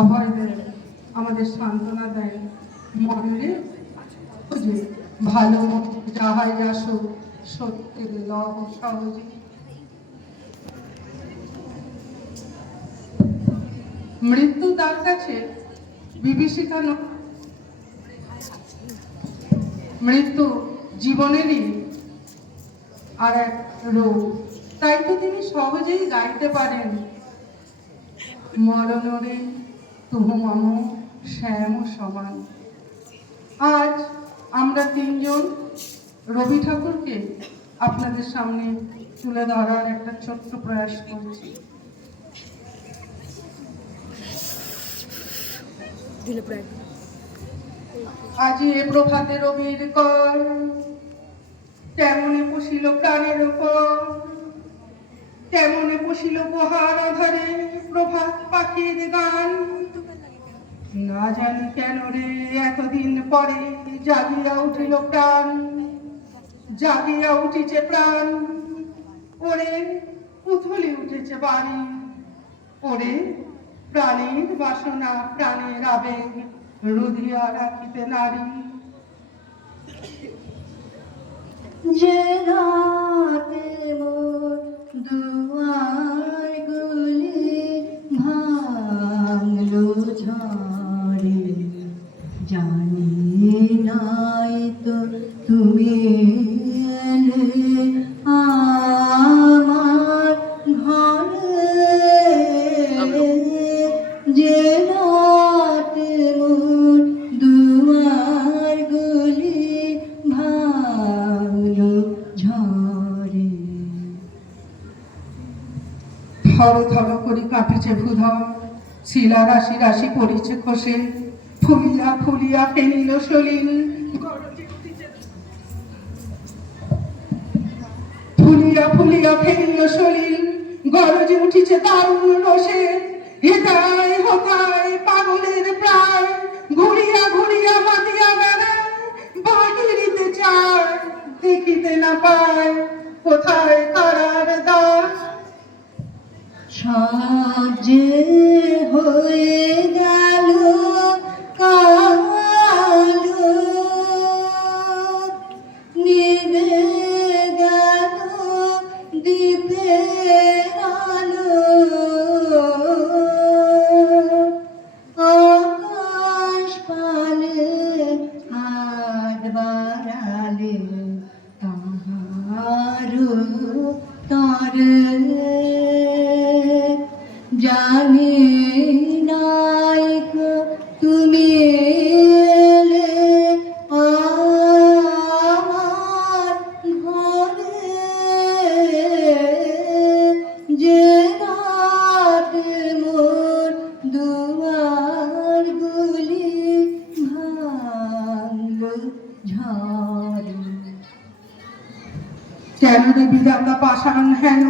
অভয় দেন, আমাদের সান্ত্বনা দেন। মনে যে ভালো যাহাই আসুক সত্যের লহ সহজে। মৃত্যু তার কাছে বিভীষিকা নয়, মৃত্যু জীবনেরই আর এক রোগ। তাই তো তিনি সহজেই গাইতে পারেন, মরণরে তুহু মম শ্যাম সমান। আজ আমরা তিনজন রবি ঠাকুরকে আপনাদের সামনে তুলে ধরার একটা ছোট্ট প্রয়াস করছি। আজি এ প্রভাতে রবির কর, তেমনে পশিল প্রাণের উপর, তেমনে পশিল পোহার আধারে প্রভাত পাখির গান। না জানি কেন রে এতদিন পরে জাগিয়া উঠিল প্রাণ, জাগিয়া উঠিছে প্রাণ। ওরে উথলি উঠেছে বাড়ি, ওরে প্রাণের বাসনা প্রাণের আবেগ রুধিয়া রাখিতে নারী। যে রাতে মোর দুয়ার গুলি ভাঙলো ঝড়ে, জানি নাই তো তুমি এলে আমার ঘরে। যে রাতে মোর দুয়ার গুলি ভাঙলো ঝড়ে। থর থর করি কাঁপিছে ভূধর, শিলা রাশি রাশি পড়িছে খসে, ফুলিয়া ফুলিয়া ফেনিল সলিল, ফুলিয়া ফুলিয়া ফেনিল সলিল, গরজে উঠিছে দারুণ রসে। হেতায় হতায় পাগলের প্রায়, ঘুরিয়া ঘুরিয়া মাতিয়া বেড়ায়, বাহিরিতে চায় দেখিতে না পায় কোথায় কারার দ্বার। সব যে হয়ে গেল কালো, নিভে গেল দ্বীপের আলো। আকাশ পানে হাত বাড়ালে তাহারও তরে, জানি নাই তুমি এলে আমার ঘরে। যে রাতে মোর দুয়ার গুলি ভাঙলো ঝড়ে। কেন রে বিধাতা পাষাণ হেন,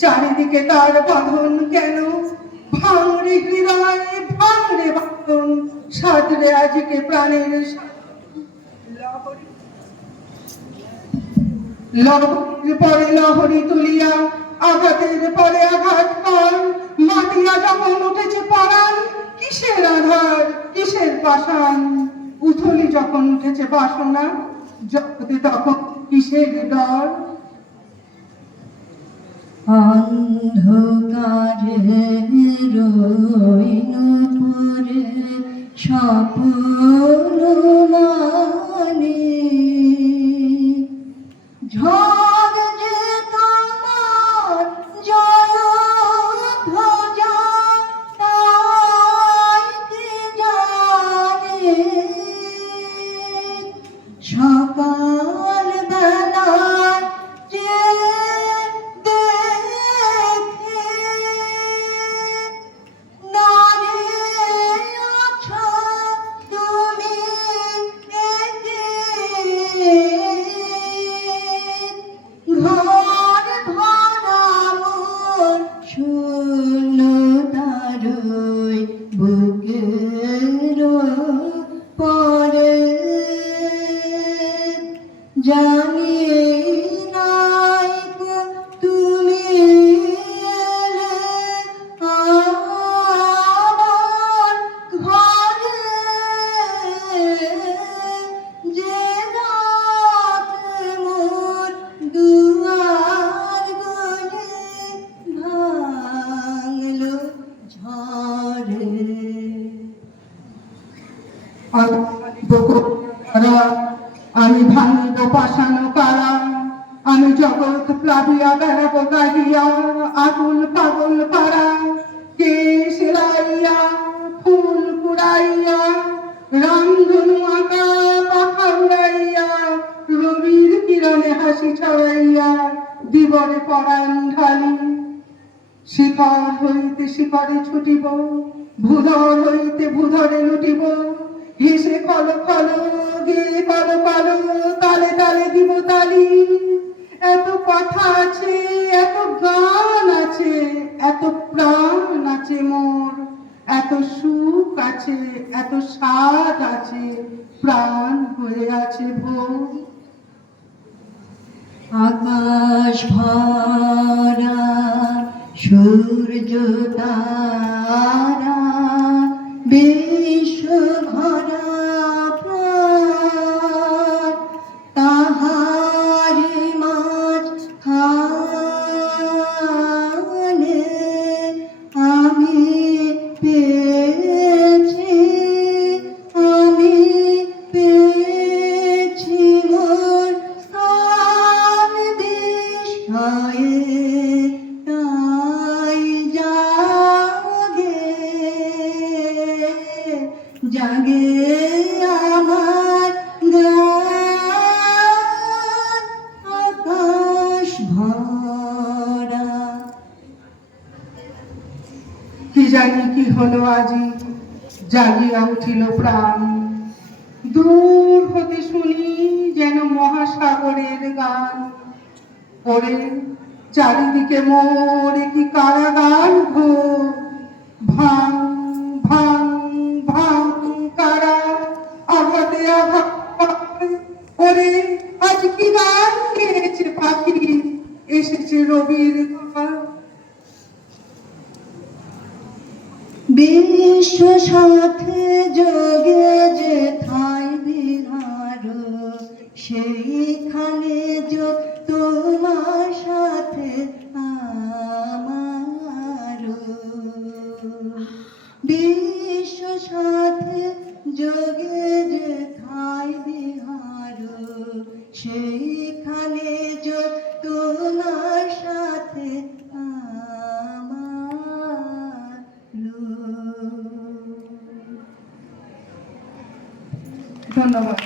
চারিদিকে তার বাঁধন কেন? ভাঙরে হৃদয় ভাঙরে বাঁধন, সাজরে আজকে প্রাণের লহরীর পরে লহরী তুলিয়া, আঘাতের পরে আঘাত কর। মাতিয়া যখন উঠেছে পরাণ, কিসের আধার কিসের পাষাণ? উথলি যখন উঠেছে বাসনা, জগতে তখন কিসের ডর? অন্ধকারে রইল পরে স্বপ্ন মানে, ঝড় যে তোমার জয় ধ্বজা তাই কে জানে। সকাল বেলায় যে জানি নাই তুমি এলে আমার আমি ভাঙিব পাষাণ কারা, আমি জগৎ প্লাবিয়া বেড়াবো গাহিয়া আকুল পাগল পাড়া। কে সেলাইয়া ফুল কুড়াইয়া রামধনু আঁকা পাখা উড়াইয়া রবির কিরণে হাসি ছড়াইয়া দিবরে পরাণ ঢালি। শিখর হইতে শিখরে ছুটিব, ভূধর হইতে ভূধরে লুটিব, হেসে কল কল গে কল কল তালে তালে দিব তালি। এত কথা আছে, এত গান আছে, এত প্রাণ আছে মোর, এত সুখ আছে, এত স্বাদ আছে, প্রাণ হয়ে আছে ভোর। আকাশ ভরা সূর্য তারা বিশ্ব ভরা প্রাণ, তাহারি মাঝখানে আমি পেয়েছি, আমি পেয়েছি মোর স্থান দিশায়ে। তাই জাগে জাগে আমার গান, আকাশ ভরা। কি জানি কি হলো আজি, জাগিয়া উঠিল প্রাণ। দূর হতে শুনি যেন মহাসাগরের গান। ওরে চারিদিকে মোর কি কারাগার ঘোর, ভাঙ ভাঙ ভাঙ কারা, আঘাতে আঘাত। ওরে আজ কি গান গেয়েছে পাখি, এসেছে রবির ঘর। বিশ্ব সাথে যোগে যেথায় বিহার, সেইখানে যোগ তোমার সাথে আমার। বিশ্ব সাথে যোগে যেথায় বিহার, সেইখানে যোগ তোমার সাথে আমার। ধন্যবাদ।